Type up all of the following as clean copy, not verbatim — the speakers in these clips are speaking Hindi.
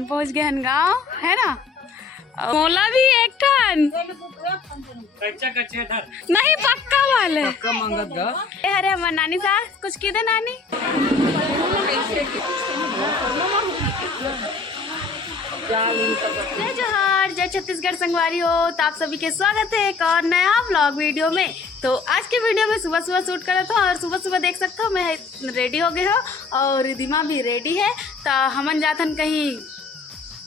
हमन पहुंच गए हन गाँव है ना। मोला भी एक टन नहीं पक्का वाले अरे हमार नानी सास कुछ की दे नानी। जय जोहार, जय छत्तीसगढ़ संगवारी हो। तो आप सभी के स्वागत है एक और नया व्लॉग वीडियो में। तो आज के वीडियो में सुबह सुबह शूट करा था और सुबह सुबह देख सकते हो मैं रेडी हो गई हो और रिधिमा भी रेडी है। तो हमन जाथन कहीं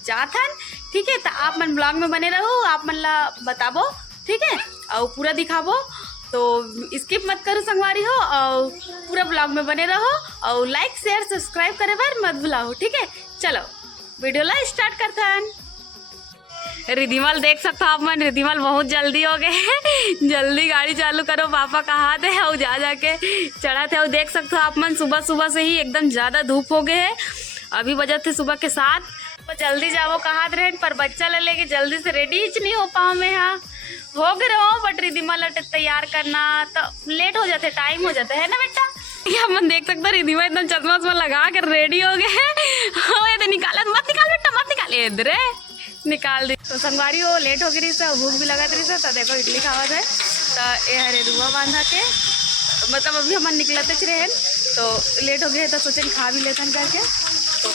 जाथन, ठीक है। तो आप मन ब्लॉग में बने रहो, आप मन ला बताबो, ठीक है, और पूरा दिखाबो। तो स्किप मत करो संगवारी हो और पूरा ब्लॉग में बने रहो और लाइक शेयर सब्सक्राइब करे बार मत भुलाओ, ठीक है। चलो वीडियो ला स्टार्ट करथन। रिधिमल देख सकते हो आप मन, रिधिमल बहुत जल्दी हो गए जल्दी गाड़ी चालू करो, पापा कहाँ थे और जा जाके चढ़ा थे। और देख सकते हो आप मन सुबह सुबह से ही एकदम ज़्यादा धूप हो गए है। अभी बजे थे सुबह के 7। तो जल्दी जाओ कहा रहे पर बच्चा ले लेके जल्दी से रेडी ही नहीं हो पाओ। मैं यहाँ हो गए रहो बट रिधिमा लट तैयार करना तो लेट हो जाते, टाइम हो जाता है ना बेटा। ये मन देख सकते रिधिमा एकदम चश्मा वश्मा लगा कर रेडी हो गए तो निकाला मत निकाल बेटा मत निकाल, इधर निकाल दी। तो संगवारी हो लेट हो गई से भूख भी लगा रही से। तो देखो इडली खावा थे तो ये हरे रुआ बांधा के मतलब अभी हम निकलते रहे तो लेट हो गए तो सोचन खा भी लेते करके। तो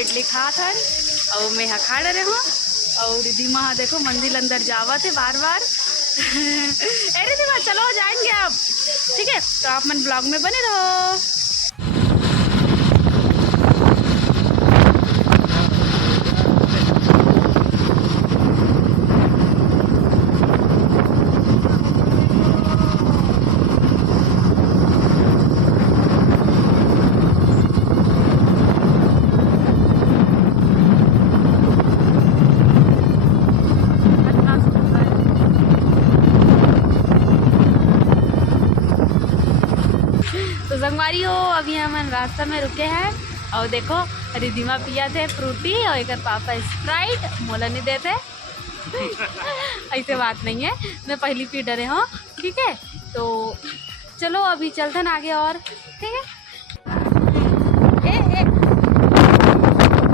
इडली खा था और मैं यहाँ खा रहे हूँ और रिधिमा देखो मंदिर अंदर जावा थे बार बार अरे रिधिमा चलो जाएंगे आप, ठीक है। तो आप मन ब्लॉग में बने रहो। संगवारी हो अभी हम रास्ता में रुके हैं और देखो रिधिमा पिया थे फ्रूटी और एक पापा स्प्राइट, मोला नहीं देते ऐसे बात नहीं है, मैं पहली पी डरे हूँ, ठीक है। तो चलो अभी चलते हैं आगे और, ठीक है।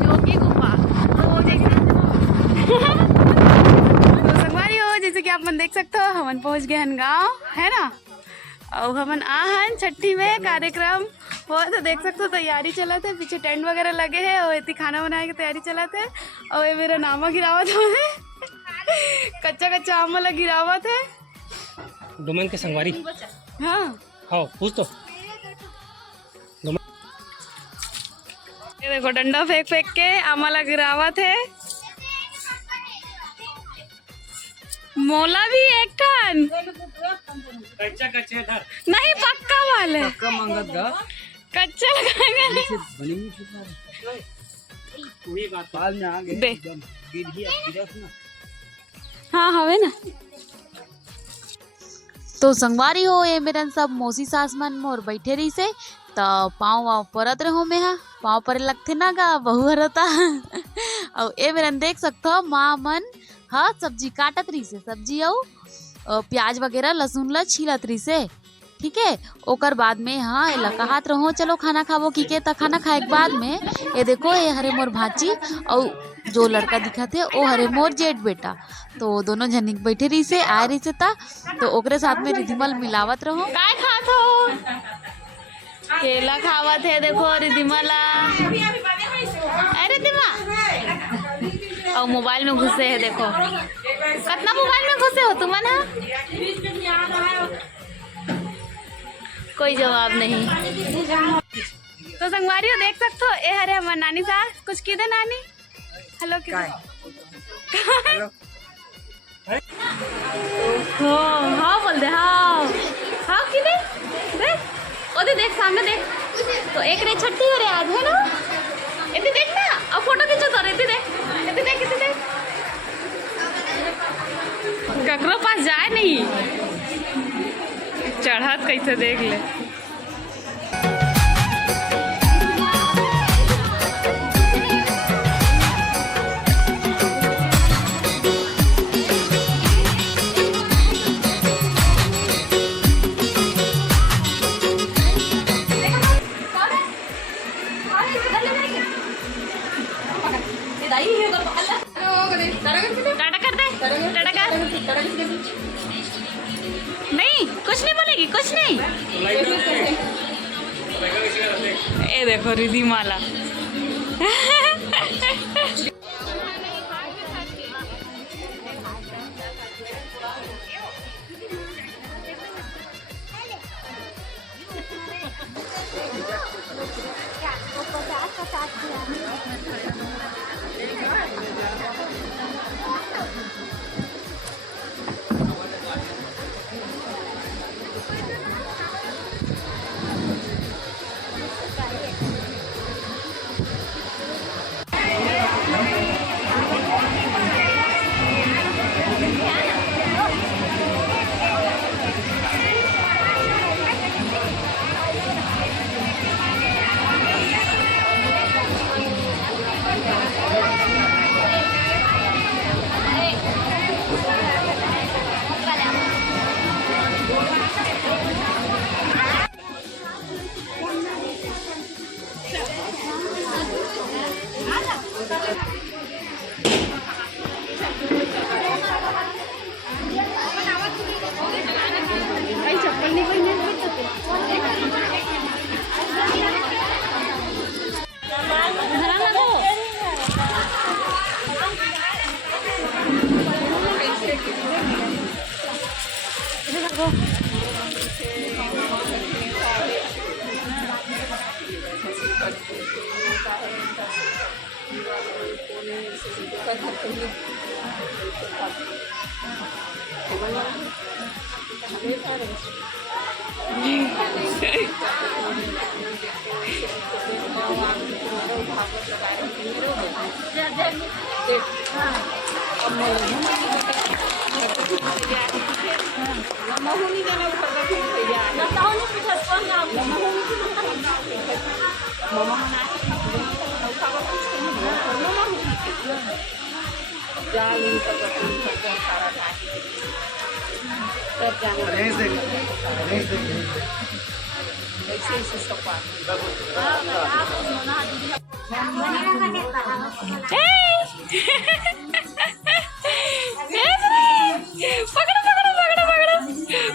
जोगी गुफा तो संगवारी हो जैसे कि आप मन देख सकते हो हमन पहुँच गए हन गाँव है ना। और हमन आहन छठी में कार्यक्रम हो तो देख सकते हो तैयारी चला थे, पीछे टेंट वगैरह लगे हैं और इतनी खाना बनाने की तैयारी चला थे। और ये मेरा नामा गिरावत हो कच्चा कच्चा आम वाला गिरावत है डोमेन के संगवारी। हाँ हाँ पूछ तो ये देखो डंडा फेंक फेंक के आम वाला गिरावत है। मोला भी एक टन कच्चा कच्चा नहीं पक्का वाले पक्का मांगत गा कच्चा लगाएंगे हाँ हवे ना। तो संगवारी हो ये मेरन सब मौसी सास मन मोर बैठे रही से तो पाँव वाँव परत रहो में हाँ पाँव पर लगते ना गा बहु हरता और ये मेरन देख सकते हो माँ मन हाँ सब्जी काटत रही से, सब्जी और प्याज वगैरह लहसुन ला छीलत रही से, ठीक है। ओकर बाद में हाँ ये कहात रहो चलो खाना खाबो की के। तो खाना खाए के बाद में ये देखो ये हरे मोर भाची और जो लड़का दिखा थे वो हरे मोर जेठ बेटा। तो दोनों जनिक बैठे रही से आए रही से ता तो ओकरे साथ में रिधिमल मिलावत रहो। काय खात हो? केला खावत है देखो रिधिमला। अरे रिधिमा और मोबाइल में घुसे है देखो कितना मोबाइल में घुसे हो तुम ना। कोई जवाब नहीं। तो संगवारी हो देख सकते हो ये हरे हमार नानी सास कुछ की दे नानी हेलो की हाँ बोल दे हाँ हाँ की दे देख ओ देख सामने देख। तो एक रे छठी हो रे आज है ना, इतनी देख ना अब फोटो खींचो तो इतनी देख ककरो पास जाए नहीं चढ़त कैसे देख ले। टाटा कर दे, टाटा कर। नहीं कुछ नहीं बोलेगी, कुछ नहीं। ये देखो रिद्धि माला।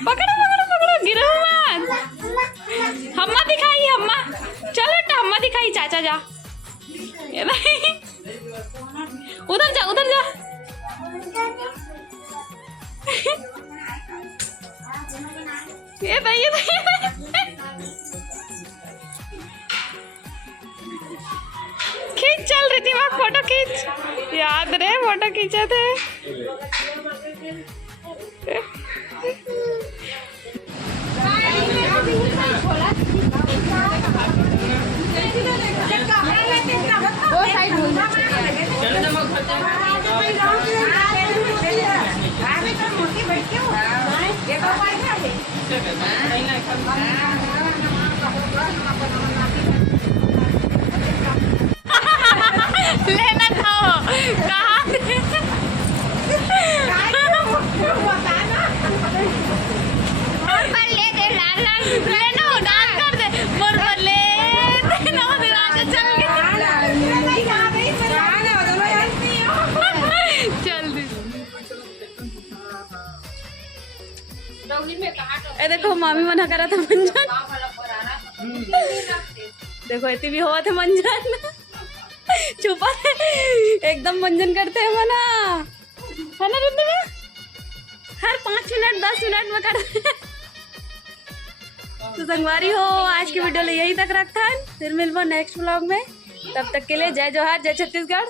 पकड़ो गिरो मत। हम्मा दिखाई, हम्मा चल बेटा, हम्मा दिखाई। चाचा जा, उधर जा, उधर जा। ये तो खींच, चल रही थी वहाँ, फोटो खींच। याद रहे फोटो खींचे थे। लेना था कहाँ लेना हो, डांस कर दे चल ए देखो मामी मना करा था मंजन। देखो इतनी भी हुआ थे मंजन। छुपा एकदम मंजन करते हैं मना, है ना रिद्धि में? हर 5 मिनट 10 मिनट में करते हैं। तो संगवारी हो, आज की वीडियो यही तक रखता है। फिर मिलबो नेक्स्ट व्लॉग में। तब तक के लिए जय जोहार, जय छत्तीसगढ़।